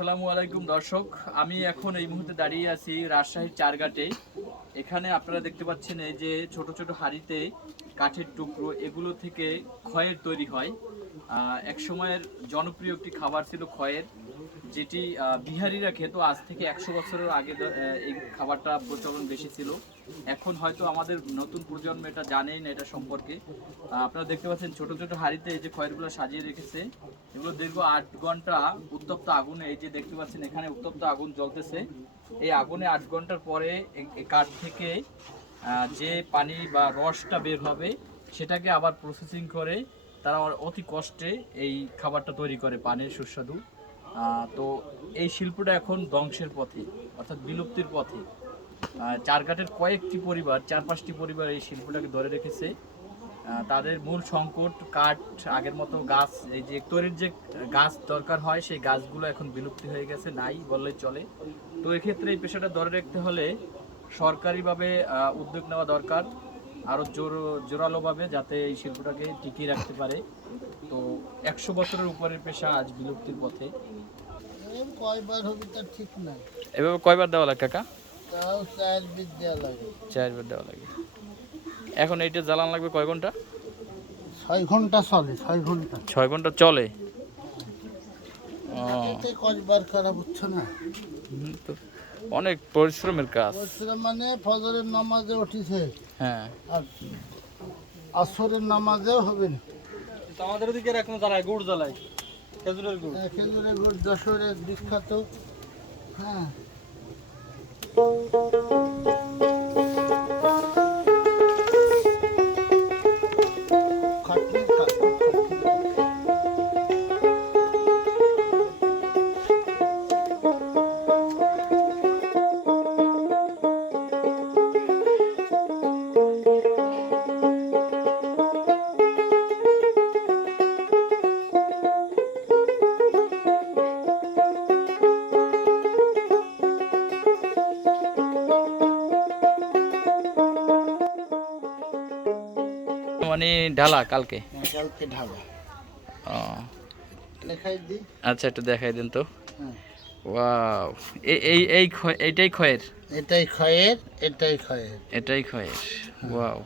আসসালামু আলাইকুম, দর্শক। আমি এখন এই মুহূর্তে দাঁড়িয়ে আছি রাজশাহীর চারঘাটে। এখানে আপনারা দেখতে পাচ্ছেন এই যে ছোট ছোট হাড়িতে কাঠের টুকরো, এগুলো থেকে খয়ের তৈরি হয়। এক সময়ের জনপ্রিয় একটি খাবার ছিল খয়ের। যেটি বিহারিরা খেত, আজ থেকে একশো বছরের আগে এই খাবারটা প্রচলন বেশি ছিল। এখন হয়তো আমাদের নতুন প্রজন্ম এটা জানেই না এটা সম্পর্কে। আপনারা দেখতে পাচ্ছেন ছোট ছোট হাঁড়িতে এই যে খয়েরগুলো সাজিয়ে রেখেছে, এগুলো দীর্ঘ আট ঘণ্টা উত্তপ্ত আগুনে, এই যে দেখতে পাচ্ছেন এখানে উত্তপ্ত আগুন জ্বলতেছে। এই আগুনে আট ঘণ্টার পরে কাঠ থেকে যে পানি বা রসটা বের হবে, সেটাকে আবার প্রসেসিং করে তারা অতি কষ্টে এই খাবারটা তৈরি করে, পানির সুস্বাদু। তো এই শিল্পটা এখন ধ্বংসের পথে, অর্থাৎ বিলুপ্তির পথে। চারঘাটের কয়েকটি পরিবার, চার পাঁচটি পরিবার এই শিল্পটাকে ধরে রেখেছে। তাদের মূল সংকট, কাঠ, আগের মতো গাছ, এই যে তৈরির যে গাছ দরকার হয়, সেই গাছগুলো এখন বিলুপ্তি হয়ে গেছে, নাই বললে চলে। তো এক্ষেত্রে এই পেশাটা ধরে রাখতে হলে সরকারিভাবে উদ্যোগ নেওয়া দরকার। আরও জোর জোরালোভাবে যাতে এই শিল্পটাকে টিকিয়ে রাখতে পারে। তো একশো বছরের উপরের পেশা আজ বিলুপ্তির পথে। কয়বার হবে তা ঠিক নাই। এভাবে কয়বার দেওয়া লাগে কাকা? তাও চার বিদ্যা লাগে। চারবার দেওয়া লাগে। এখন এইটা জ্বালান লাগবে কয় ঘণ্টা? ছয় ঘণ্টা চলে ছয় ঘণ্টা। ছয় ঘণ্টা চলে? এতে কয়বার খারাপ হচ্ছে না? তো অনেক পরিশ্রমের কাজ। বলছিলাম মানে ফজরের নামাজে উঠিছে। হ্যাঁ। আর আসরের নামাজেও হবে না। আমাদের ওদিকে এরকম জ্বালায় গুড় জ্বালায়। খেজুরের গুড়। হ্যাঁ, খেজুরের গুড় যশোরের বিখ্যাত। হ্যাঁ। খাটনি। মানে ঢালা কালকে? হ্যাঁ, কালকে ঢালা। ও। দেখাই দিই আচ্ছা একটু দেখাই দেন তো। হ্যাঁ। ওয়াও এই এই এইটাই খয়ের? এটাই খয়ের এটাই খয়ের। এটাই খয়ের ওয়াও।